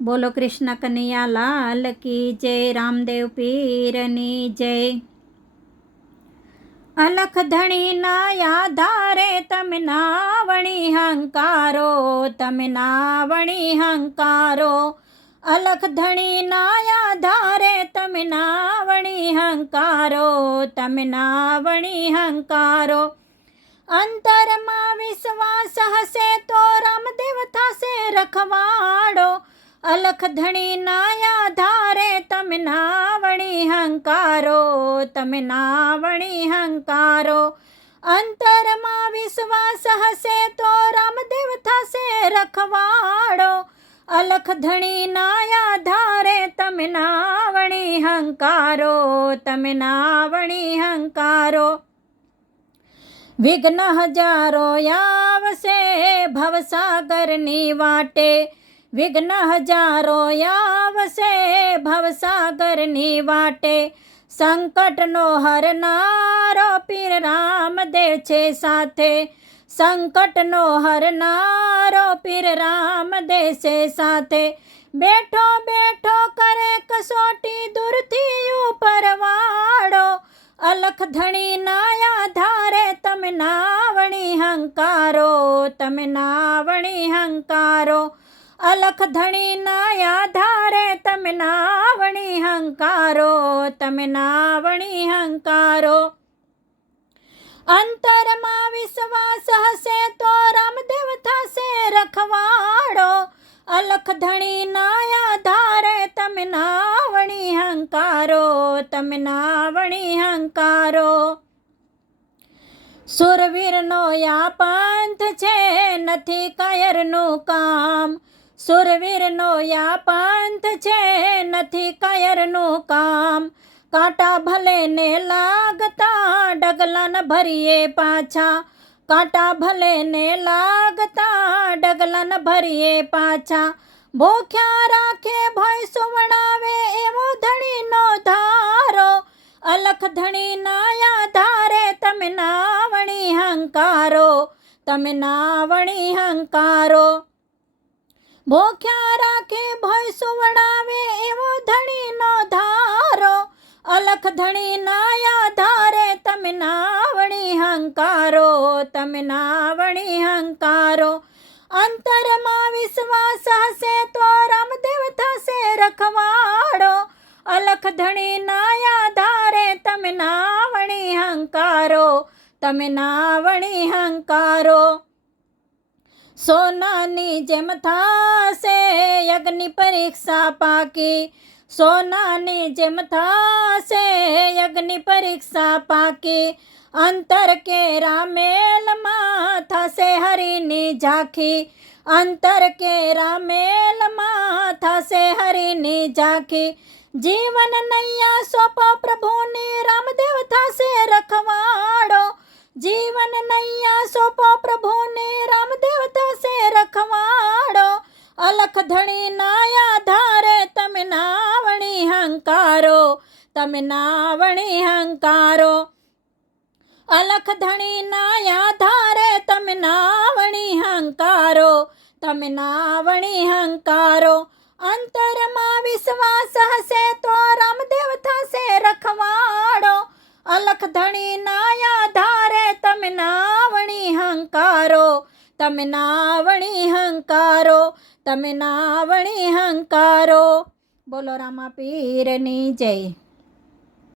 બોલો કૃષ્ણ કનૈયા લાલ કી જય, રામદેવ પીરની જય। અલખ ધણીના આધારે તમે નાવણી હંકારો, તમે નાવણી હંકારો। અલખ ધણીના આધારે તમે નાવણી હંકારો, તમે નાવણી હંકારો। અંતરમાં વિશ્વાસ હશે તો રામદેવ થશે રખવાડો। અલખ ધણીના આધારે તમે નાવણી હંકારો, તમે નાવણી હંકારો। અંતરમાં વિશ્વાસ હશે તો રામદેવ થશે રખવાડો। અલખ ધણીના આધારે તમે નાવણી હંકારો, તમે નાવણી હંકારો। વિઘ્ન હજારો આવશે ભવસાગરની વાટે, વિઘ્ન હજારો આવશે ભવસાગરની વાટે। સંકટનો હરનારો પીર રામદેવ છે સાથે, સંકટનો હરનારો પીર રામદેવ છે સાથે। બેઠો બેઠો કરે કસોટી દૂરથી ઉપરવાળો। અલખ ધણીના આધારે તમે નાવણી હંકારો, તમે નાવણી હંકારો। અલખ ધણીના આધારે તમે નાવણી હંકારો, તમે નાવણી હંકારો। અંતરમાં વિશ્વાસ હશે તો રામદેવ થશે રખવાડો। અલખ ધણીના આધારે તમે નાવણી હંકારો, તમે નાવણી હંકારો। સુરવીરનો આ પંથ છે નથી કાયરનું કામ, સુરવીરનો આ પંથ છે નથી કાયરનું કામ। કાંટા ભલે ને લાગતા ડગલા ન ભરીએ પાછા, કાંટા ભલે ને લાગતા ડગલા ન ભરીએ પાછા। ભૂખ્યા રાખે ભય સુવડાવે એવો ધણીનો ધારો। અલખ ધણીના આધારે તમે નાવણી હંકારો, તમે નાવણી હંકારો। ભૂખ્યા રાખે ભય સુવડાવે એવો ધણીનો ધારો। અલખ ધણીના આધારે તમે નાવણી હંકારો, તમે નાવણી હંકારો। અંતરમાં વિશ્વાસ હશે તો રામદેવ થશે રખવાડો। અલખ ધણીના આધારે તમે નાવણી હંકારો, તમે નાવણી હંકારો। સોનાની જેમ થાશે યજ્ઞની પરીક્ષા પાકી, સોનાની જેમ થાશે યજ્ઞની પરીક્ષા પાકી। અંતર કેરા મેલમાં થશે હરિની ઝાંખી, અંતર કેરા મેલમાં થશે હરિની ઝાંખી। જીવન નૈયા સોંપો પ્રભુની રામદેવ થશે રખવાડો। જીવન નૈયા સોંપો પ્રભુની રામદેવ થશે રખવાડો। અલખ ધણીના આધારે તમે નાવણી હંકારો, તમે નાવણી હંકારો। અલખ ધણીના આધારે તમે નાવણી હંકારો, તમે નાવણી હંકારો। અંતરમાં વિશ્વાસ હશે તો રામદેવ થશે રખવાડો। અલખ ધણીના આધારે તમે નાવણી હંકારો, તમે નાવણી હંકારો, તમે નાવણી હંકારો। બોલો રામા પીરની જય।